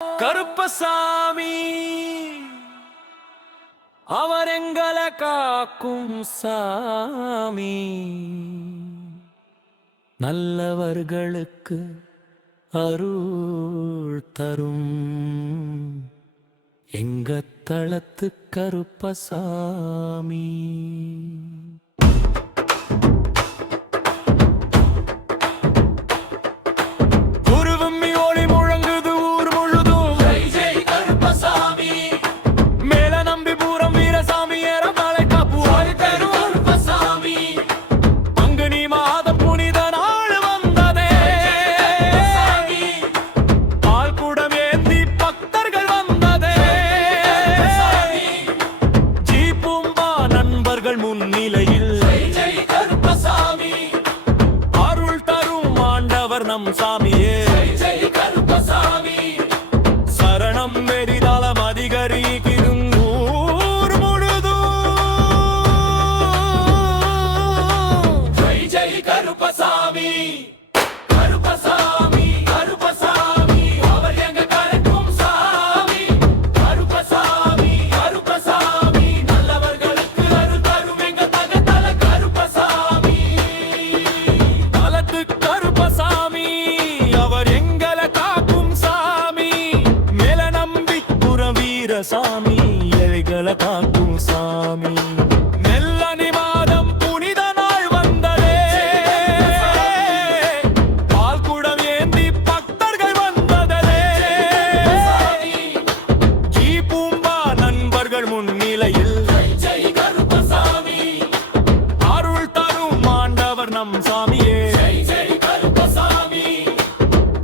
கருப்பசாமி அவர் எங்களை காக்கும் சாமி, நல்லவர்களுக்கு அருள் தரும் எங்க தளத்து கருப்பசாமி. நம் சாமியே கருப்பசாமி சரணம் வெறிதாளம் அதிகரிக்கும் ஊர் முழுதும் ஜெய் ஜெய் கருப்பசாமி. கருப்பசாமி கருப்பசாமி அவர் எங்க கரைக்கும் சாமி. கருப்பசாமி கருப்பசாமி நல்லவர்களுக்கு அருள் தரும் எங்க தகத்தல கருப்பசாமி. தலத்து கருப்பசாமி சாமி ஏழைகளை காக்கும் சாமி. நெல்லனி மாதம் புனித நாள் வந்ததே, பால் குடம் ஏந்தி பக்தர்கள் வந்ததே. ஜீ பூம்பா நண்பர்கள் முன்னிலையில் அருள் தரும் ஆண்டவர் நம் சாமியே.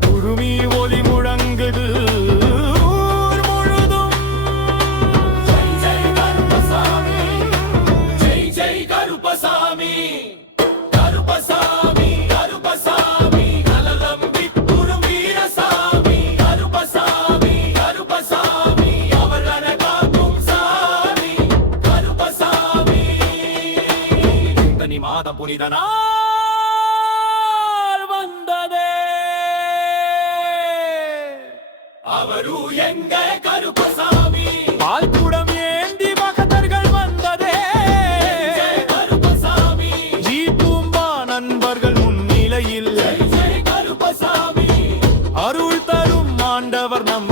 குருமி ஒலி முழங்குது மாதம் புனித நாள் வந்ததே, அவரு எங்க கருப்பசாமி. பால் குடம் ஏந்தி பக்தர்கள் வந்ததே, கருப்பசாமி. ஜீ பூம்பா நண்பர்கள் முன்னிலையில் கருப்பசாமி அருள் தரும் ஆண்டவர் நம்